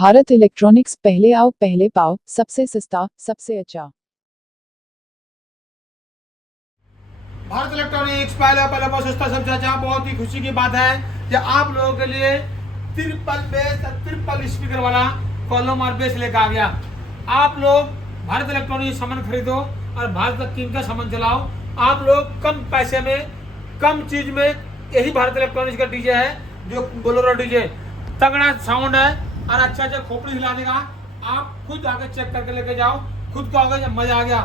Bharat electronics, पहले आओ पहले पाओ, सबसे सस्ता सबसे अच्छा। भारत इलेक्ट्रॉनिक्स पहले बहुत सस्ता सबसे अच्छा। बहुत ही खुशी की बात है कि आप लोगों के लिए ट्रिपल स्पीकर वाला कॉलम और बेस लेकर आ गया। आप लोग भारत इलेक्ट्रॉनिक्स सामान खरीदो और भारत किंग का सामान चलाओ। आप लोग कम पैसे में कम चीज में, यही भारत इलेक्ट्रॉनिक्स का डीजे है जो बोलेरो डीजे, तगड़ा साउंड है और अच्छा अच्छा खोपड़ी हिला देगा। आप खुद आगे चेक करके लेके जाओ, खुद को आगे मजा आ गया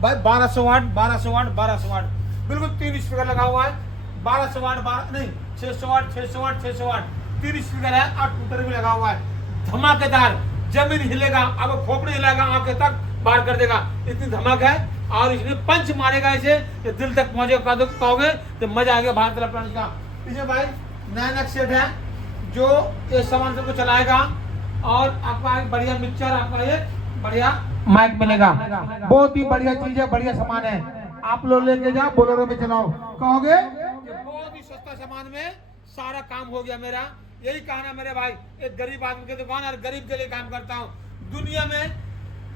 भाई। 1200 वाट 1200 वाट 1200 वाट बिल्कुल 3 स्पीकर लगा हुआ है। 1200 वाट 12 नहीं 600 वाट 600 वाट 600 वाट 3 स्पीकर है और टूटर भी लगा हुआ है। धमाकेदार, जमीन हिलेगा, अब खोपड़ी हिलेगा, आंखें तक बाहर कर देगा, इतनी धमाक है। और इसमें पंच मारेगा ऐसे कि दिल तक पहुंचेगा, कहोगे तो मजा आ गया भारत इलेक्ट्रॉनिक्स का। इसे भाई नया नया सेट है जो ये सामान सबको चलाएगा और आपका एक बढ़िया मिक्सचर, आपका ये बढ़िया माइक मिलेगा। बहुत ही बढ़िया चीज है, बढ़िया सामान है। आप लोग लेके जाओ, बोलेरो में चलाओ, कहोगे कि बहुत ही सस्ता सामान में सारा काम हो गया मेरा। यही कहना मेरे भाई, एक गरीब आदमी की दुकान और गरीब के लिए काम करता हूँ। दुनिया में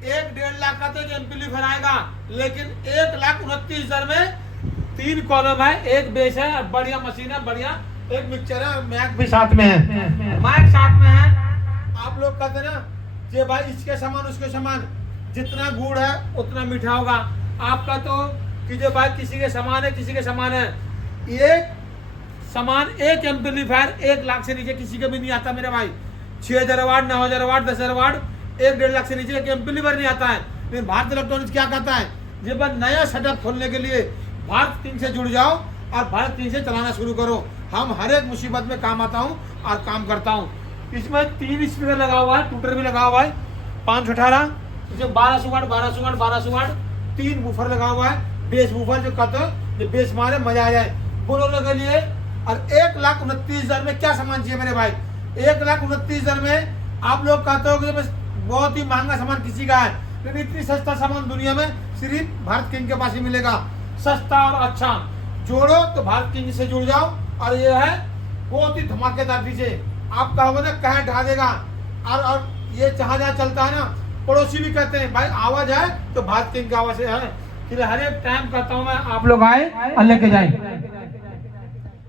1-1.5 लाख का तो एम्पलीफायर आएगा, लेकिन 1,29,000 में 3 कॉलम है, एक बेस है और बढ़िया मशीन है, बढ़िया एक मिक्सचर है और मैक भी साथ में है। माइक साथ में है। आप लोग कहते ना कि भाई इसके सामान उसके सामान, जितना गुड़ है उतना मीठा होगा। आपका तो कि जो भाई किसी के समान है किसी के समान है। एक सामान, एक एम्पलीफायर 1 लाख से नीचे किसी का भी नहीं आता मेरे भाई। 6,000 वाट 9,000 वाट 10,000 वाट 1-1.5 लाख से नीचे एक एम्पलीफायर नहीं आता है। लेकिन भारत इलेक्ट्रॉनिक्स क्या कहता है, जब नया सेटअप खोलने के लिए भारत किंग से जुड़ जाओ और भारत किंग से चलाना शुरू करो। हम हर एक मुसीबत में काम आता हूँ और काम करता हूँ। इसमें 3 स्पीकर लगा हुआ है, टूटर भी लगा हुआ है 518, इसमें 1200 वाट 1200 वाट 1200 वाट 3 बूफर लगा हुआ है। बेस बूफर जो कहते हो, जो बेस मारे मजा आ जाए बोलेरो के लिए। और 1,29,000 में क्या सामान चाहिए मेरे भाई। 1,29,000 में आप लोग कहते हो कि बहुत ही महंगा सामान किसी का है, लेकिन इतनी सस्ता सामान दुनिया में सिर्फ भारत किंग के पास ही मिलेगा। सस्ता और अच्छा, जोड़ो तो भारत किंग से जुड़ जाओ। और ये है बहुत ही धमाकेदार डीजे। आप कहोगे ना कहे ढा देगा। और ये जहाँ जहाँ चलता है ना, पड़ोसी भी कहते हैं भाई आवाज है तो भारत किंग की आवाज है। फिर हर एक टाइम कहता हूँ मैं, आप लोग आए और लेके जाए,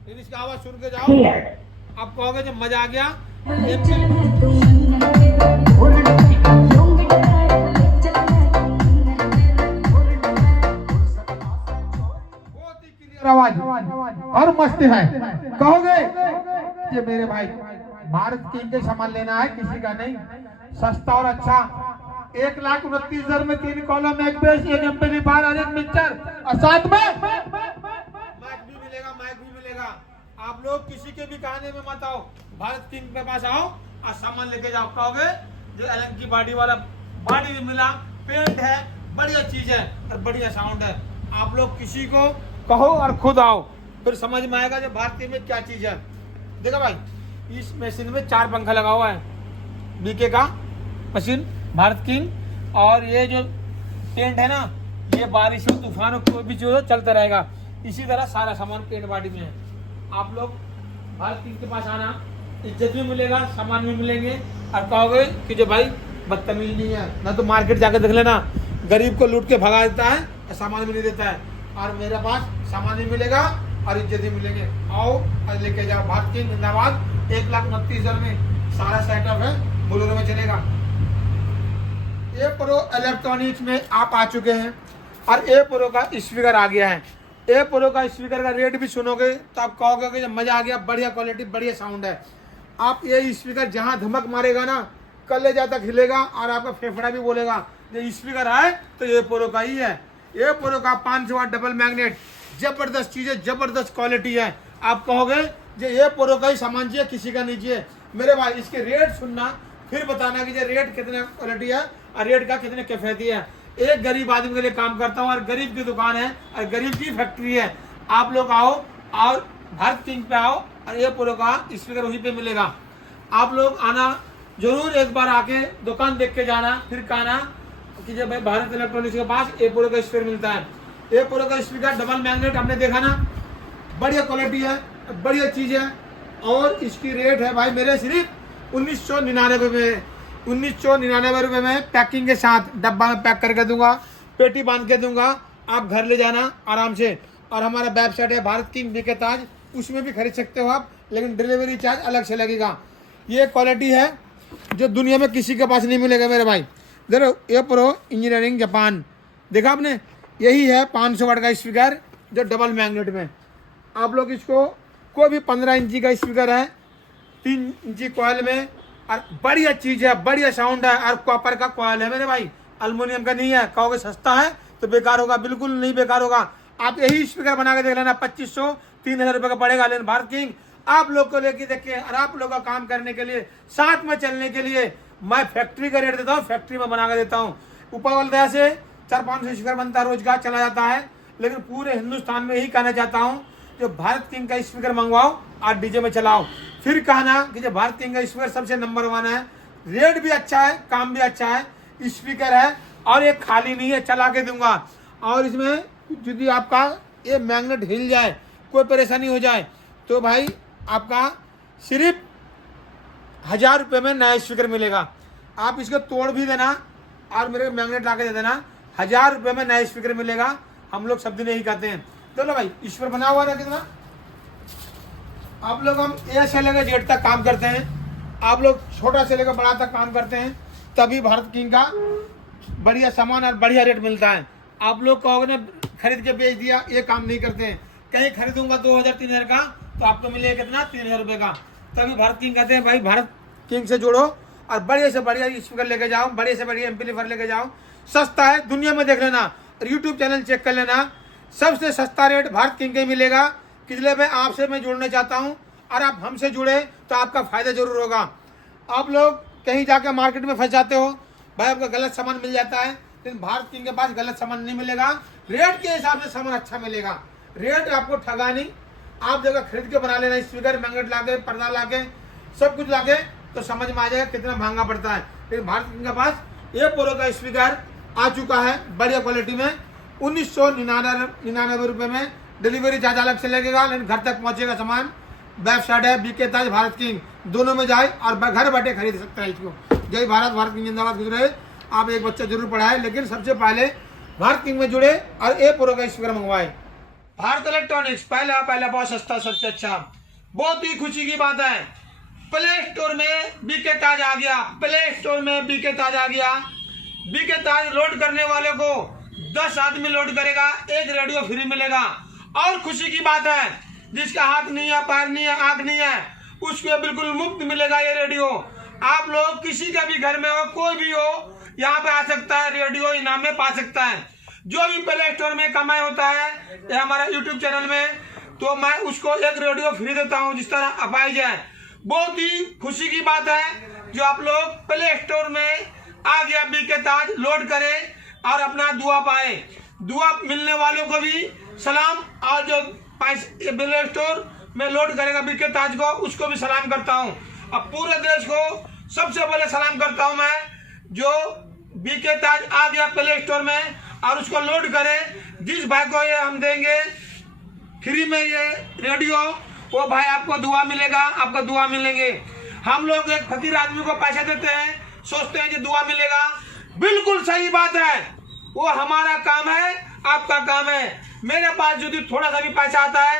फिर इसकी आवाज सुन के जाओ। आप कहोगे जब मजा आ गया। आवाज और मस्त है, कहोगे कि मेरे भाई भारत किंग के सामान लेना है, किसी का नहीं, सस्ता और अच्छा। 1,29,000 में 3 कॉलम, एक बेस, एक एम्पलीफायर और एक मिक्सचर और साथ में माइक भी मिलेगा, माइक भी मिलेगा। आप लोग किसी के भी कहने में मत आओ, भारत किंग के पास आओ और सामान लेके जाओ। कहोगे जो एलन की बॉडी वाला, बॉडी भी मिला, पेंट है, बढ़िया चीज है और बढ़िया साउंड है। आप लोग किसी को कहो और खुद आओ, फिर समझ में आएगा जो भारत किंग में क्या चीज है। देखो भाई, इस मशीन में 4 पंखा लगा हुआ है, बीके का मशीन भारत किंग। और ये जो टेंट है ना, ये बारिश हो तूफान हो कोई भी चीज चलता रहेगा। इसी तरह सारा सामान पेंट बॉडी में है। आप लोग भारत किंग के पास आना, इज्जत भी मिलेगा, सामान भी मिलेंगे। और कहोगे कि जो भाई बदतमीज नहीं है, ना तो मार्केट जाकर देख लेना, गरीब को लूट के भगा देता है और सामान भी नहीं देता है। और मेरे पास सामान भी मिलेगा और इज्जत भी मिलेंगे। आओ और लेके जाओ, भारत किंग जिंदाबाद। 1,29,000 में सारा सेटअप है, बोलेरो में चलेगा। ए प्रो इलेक्ट्रॉनिक्स में आप आ चुके हैं और ए प्रो का स्पीकर आ गया है। ए प्रो का स्पीकर का रेट भी सुनोगे तो आप कहोगे कि मजा आ गया, बढ़िया क्वालिटी, बढ़िया साउंड है। आप ये स्पीकर जहां धमक मारेगा ना, कलेजा तक हिलेगा और आपका फेफड़ा भी बोलेगा ये स्पीकर है तो ये प्रो का ही है। ये प्रो का 500 वाट डबल मैग्नेट, जबरदस्त चीज है, जबरदस्त क्वालिटी है। आप कहोगे जो ये प्रो का ही सामान चाहिए, किसी का नहीं चाहिए। मेरे भाई इसके रेट सुनना, फिर बताना कि ये रेट कितने क्वालिटी है और रेट का कितने कैफियती है। एक गरीब आदमी के लिए काम करता हूँ और गरीब की दुकान है और गरीब की फैक्ट्री है। आप लोग आओ और भारत किंग पे आओ और ये प्रो का स्पीकर वहीं पे मिलेगा। आप लोग आना जरूर, एक बार आके दुकान देख के जाना, फिर कहना कि जब भाई भारत इलेक्ट्रॉनिक्स के पास ए प्रो का स्पीकर मिलता है। ए प्रो का स्पीकर डबल मैग्नेट हमने देखा ना, बढ़िया क्वालिटी है, बढ़िया चीज है। और इसकी रेट है भाई मेरे सिर्फ 1999 में। 1999 रुपये में पैकिंग के साथ डब्बा में पैक करके दूंगा, पेटी बांध के दूंगा, आप घर ले जाना आराम से। और हमारा वेबसाइट है भारत किंग बीके ताज, उसमें भी खरीद सकते हो आप, लेकिन डिलीवरी चार्ज अलग से लगेगा। ये क्वालिटी है जो दुनिया में किसी के पास नहीं मिलेगा मेरे भाई। देखो ये प्रो इंजीनियरिंग जापान, देखा आपने, यही है 500 वाट का स्पीकर जो डबल मैग्नेट में। आप लोग इसको कोई भी 15 इंची का स्पीकर है, 3 इंची कॉयल में, और बढ़िया चीज़ है, बढ़िया साउंड है, और कॉपर का कॉयल है मेरे भाई, एल्युमिनियम का नहीं है। कहोगे सस्ता है तो बेकार होगा, बिल्कुल नहीं बेकार होगा। आप यही स्पीकर बना के देख लेना, 2500-3000 रुपये का पड़ेगा। लेकिन भारत किंग आप लोग को लेके देखिए, और आप लोग का काम करने के लिए, साथ में चलने के लिए मैं फैक्ट्री का रेट देता हूँ, फैक्ट्री में बना के देता हूँ। ऊपर वाले से 400-500 स्पीकर बनता है, रोजगार चला जाता है। लेकिन पूरे हिंदुस्तान में यही कहना चाहता हूँ, जो भारत किंग का स्पीकर मंगवाओ और डीजे में चलाओ। फिर कहना कि जो भारत किंग का स्पीकर सबसे नंबर 1 है, रेट भी अच्छा है, काम भी अच्छा है, स्पीकर है, और ये खाली नहीं है, चला के दूंगा। और इसमें यदि आपका ये मैग्नेट हिल जाए, कोई परेशानी हो जाए, तो भाई आपका सिर्फ 1000 रुपये में नया स्पीकर मिलेगा। आप इसको तोड़ भी देना और मेरे मैग्नेट ला के दे देना, 1000 रुपये में नया स्पीकर मिलेगा। हम लोग सब दिन यही कहते हैं। चलो भाई, स्पीकर बना हुआ ना कितना, आप लोग हम ए से लेकर जेड तक काम करते हैं, आप लोग छोटा से लेकर बड़ा तक काम करते हैं, तभी भारत किंग का बढ़िया सामान और बढ़िया रेट मिलता है। आप लोग कहोगे ना खरीद के बेच दिया, ये काम नहीं करते हैं। कहीं खरीदूंगा 2000-3000 का तो आपको मिलेगा कितना, 3000 रुपये का। तभी भारत किंग कहते हैं भाई भारत किंग से जुड़ो और बढ़िया से बढ़िया स्पीकर लेके जाओ, बढ़िया से बढ़िया एम्पलीफायर लेके जाओ। सस्ता है, दुनिया में देख लेना, यूट्यूब चैनल चेक कर लेना, सबसे सस्ता रेट भारत किंग का ही मिलेगा। इसलिए मैं आपसे मैं जुड़ना चाहता हूँ, और आप हमसे जुड़े तो आपका फायदा जरूर होगा। आप लोग कहीं जाकर मार्केट में फंस जाते हो, भाई आपका गलत सामान मिल जाता है, लेकिन भारत किंग के पास गलत सामान नहीं मिलेगा, रेट के हिसाब से सामान अच्छा मिलेगा। रेट आपको ठगा नहीं, आप जगह खरीद के बना लेना, स्पीकर मैग्नेट लाके, पर्दा लाके, सब कुछ लाके, तो समझ में आ जाएगा कितना महंगा पड़ता है। लेकिन भारत किंग के पास ये प्रो का स्पीकर आ चुका है बढ़िया क्वालिटी में, 1999 रुपये में। डिलीवरी चार्ज अलग से लगेगा, लेकिन घर तक पहुंचेगा सामान। वेबसाइट है बीके ताज भारत किंग, दोनों में जाए और घर बैठे खरीद सकते हैं इसको। जय भारत, भारत किंग जिंदाबाद। गुजरे आप एक बच्चा जरूर पढ़ाए, लेकिन सबसे पहले भारत किंग में जुड़े और ए प्रो का स्पीकर मंगवाए। भारत इलेक्ट्रॉनिक्स पहला बहुत सस्ता, सबसे अच्छा। बहुत ही खुशी की बात है, प्ले स्टोर में बीके ताज आ गया, प्ले स्टोर में बीके ताज आ गया। बीके ताज लोड करने वाले को 10 आदमी लोड करेगा, एक रेडियो फ्री मिलेगा। और खुशी की बात है, जिसका हाथ नहीं है, पैर नहीं है, आंख नहीं है, उसको बिल्कुल मुफ्त मिलेगा ये रेडियो। आप लोग किसी का भी घर में हो, कोई भी हो, यहाँ पे आ सकता है, रेडियो इनाम में पा सकता है। जो भी प्ले स्टोर में कमाई होता है या हमारा यूट्यूब चैनल में, तो मैं उसको एक रेडियो फ्री देता हूँ, जिस तरह अपाइज है। बहुत ही खुशी की बात है जो आप लोग प्ले स्टोर में आ गया बीके ताज, लोड करें और अपना दुआ पाए। दुआ मिलने वालों को भी सलाम, और जो प्ले स्टोर में लोड करेगा बीके ताज को, उसको भी सलाम करता हूँ। अब पूरे देश को सबसे पहले सलाम करता हूँ मैं, जो बीके ताज आ गया प्ले स्टोर में और उसको लोड करे। जिस भाई को ये हम देंगे फ्री में ये रेडियो, वो भाई आपको दुआ मिलेगा, आपको दुआ मिलेंगे। हम लोग एक फकीर आदमी को पैसे देते हैं, सोचते हैं कि दुआ मिलेगा, बिल्कुल सही बात है, वो हमारा काम है, आपका काम है। मेरे पास यदि थोड़ा सा भी पैसा आता है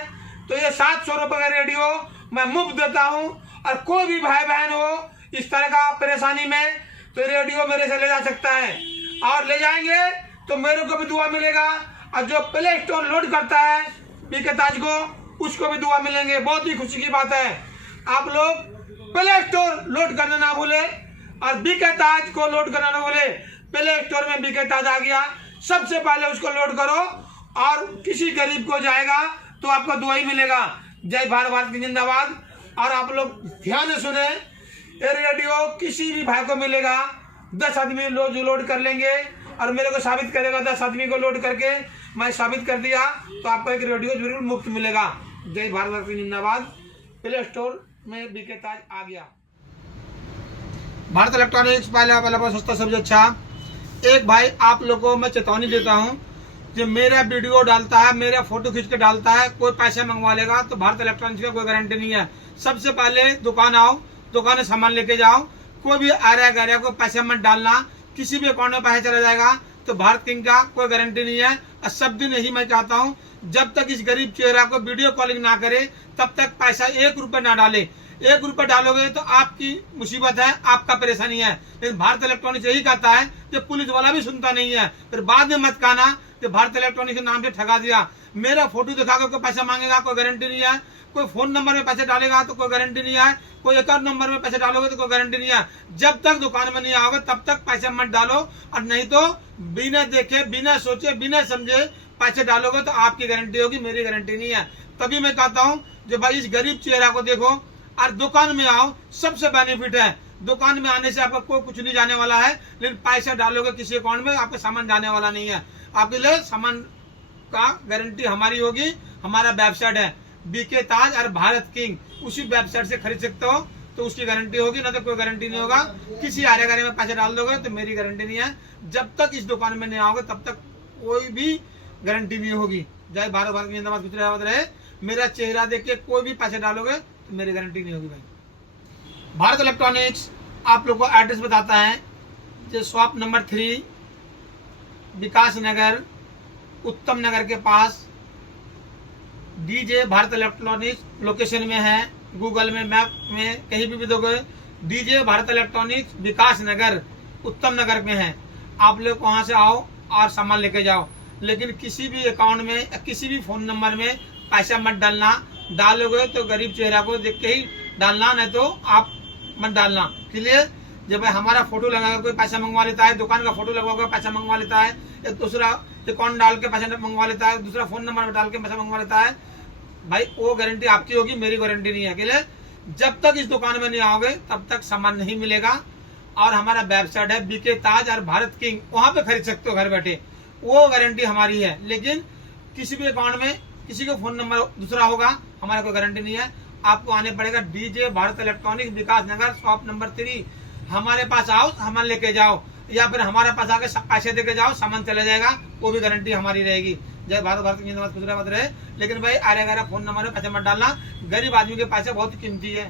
तो ये 700 रुपये का रेडियो मैं मुफ्त देता हूँ। और कोई भी भाई बहन हो इस तरह का परेशानी में, तो रेडियो मेरे से ले जा सकता है, और ले जाएंगे तो मेरे को भी दुआ मिलेगा। और जो प्ले स्टोर लोड करता है बीके ताज को, उसको भी दुआ मिलेंगे। बहुत ही खुशी की बात है। आप लोग प्ले स्टोर लोड करना ना भूले और बीके ताज को लोड करना ना भूले। प्ले स्टोर में बीके ताज आ गया, सबसे पहले उसको लोड करो, और किसी गरीब को जाएगा तो आपको दुआ ही मिलेगा। जय भारत, भारत की जिंदाबाद। और आप लोग ध्यान से सुने, ये रेडियो किसी भी भाई को मिलेगा, 10 आदमी लोड कर लेंगे और मेरे को साबित करेगा, 10 आदमी को लोड करके मैं साबित कर दिया, तो आपको एक रेडियो जरूर मुफ्त मिलेगा। जय भारत, भारत की जिंदाबाद। प्ले स्टोर में बीके ताज आ गया। भारत इलेक्ट्रॉनिक्स पहला सस्ता, सबसे अच्छा। एक भाई आप लोगों को मैं चेतावनी देता हूँ, जो मेरा वीडियो डालता है, मेरा फोटो खींच के डालता है, कोई पैसे मंगवा लेगा तो भारत इलेक्ट्रॉनिक्स का कोई गारंटी नहीं है। सबसे पहले दुकान आओ, दुकान से सामान लेके जाओ, कोई भी आर्या गैरिया को पैसे मत डालना, किसी भी अकाउंट में पैसे चला जाएगा तो भारत किंग का कोई गारंटी नहीं है। और सब दिन यही मैं चाहता हूँ, जब तक इस गरीब चेहरा को वीडियो कॉलिंग ना करे तब तक पैसा 1 रुपए ना डाले। 1 रुपए डालोगे तो आपकी मुसीबत है, आपका परेशानी है। लेकिन भारत इलेक्ट्रॉनिक्स यही कहता है कि पुलिस वाला भी सुनता नहीं है। फिर बाद में मत कहना कि भारत इलेक्ट्रॉनिक्स के नाम से ठगा दिया। मेरा फोटो दिखाकर कोई पैसा मांगेगा, कोई गारंटी नहीं है। कोई फोन नंबर में पैसे डालेगा तो कोई गारंटी नहीं है। कोई अकाउंट नंबर में पैसे डालोगे तो कोई गारंटी नहीं है। जब तक दुकान में नहीं आओगे तब तक पैसे मत डालो, और नहीं तो बिना देखे, बिना सोचे, बिना समझे पैसे डालोगे तो आपकी गारंटी होगी, मेरी गारंटी नहीं है। तभी मैं कहता हूँ जो भाई इस गरीब चेहरा को देखो और दुकान में आओ, सबसे बेनिफिट है। दुकान में आने से आपको कोई कुछ नहीं जाने वाला है, लेकिन पैसा डालोगे किसी अकाउंट में आपका सामान जाने वाला नहीं है। आपके लिए सामान का गारंटी हमारी होगी। हमारा वेबसाइट है बीके ताज और भारत किंग, उसी वेबसाइट से खरीद सकते हो तो उसकी गारंटी होगी, ना तो कोई गारंटी नहीं होगा। किसी आरे गारे में पैसे डाल दोगे तो मेरी गारंटी नहीं है। जब तक इस दुकान में नहीं आओगे तब तक कोई भी गारंटी नहीं होगी। जय भारत, भारत की जिंदाबाद, कुछ रहे। मेरा चेहरा देख के कोई भी पैसे डालोगे तो मेरी गारंटी नहीं होगी भाई। भारत इलेक्ट्रॉनिक्स आप लोग को एड्रेस बताता है, जो शॉप नंबर 3 विकास नगर, उत्तम नगर के पास डीजे भारत इलेक्ट्रॉनिक्स लोकेशन में है। गूगल में, मैप में कहीं भी दोगे डीजे भारत इलेक्ट्रॉनिक्स विकास नगर, उत्तम नगर में है। आप लोग वहां से आओ और सामान लेके जाओ, लेकिन किसी भी अकाउंट में, किसी भी फोन नंबर में पैसा मत डालना। डालोगे तो गरीब चेहरा को देख के ही डालना, नहीं तो आप मत डालना। इसलिए जब हमारा फोटो लगाकर कोई पैसा मंगवा लेता है, दुकान का फोटो लगवाकर पैसा मंगवा लेता है, एक दूसरा अकाउंट डाल के पैसा मंगवा लेता है, दूसरा फोन नंबर डाल के पैसा मंगवा लेता है, भाई वो गारंटी आपकी होगी, मेरी गारंटी नहीं है। अकेले जब तक इस दुकान में नहीं आओगे तब तक सामान नहीं मिलेगा। और हमारा वेबसाइट है बीके ताज और भारत किंग, वहां पे खरीद सकते हो घर बैठे, वो गारंटी हमारी है। लेकिन किसी भी अकाउंट में किसी का फोन नंबर दूसरा होगा, हमारा कोई गारंटी नहीं है। आपको आने पड़ेगा डीजे भारत इलेक्ट्रॉनिक्स विकास नगर, शॉप नंबर 3। हमारे पास आओ, सामान लेके जाओ, या फिर हमारे पास आके पैसे देके जाओ, सामान चला जाएगा, वो भी गारंटी हमारी रहेगी। जय भारत, भारत की जिंदाबाद, खुश रहे। लेकिन भाई आरे गहरा फोन नंबर में पैसे मत डालना, गरीब आदमी के पैसे बहुत कीमती है।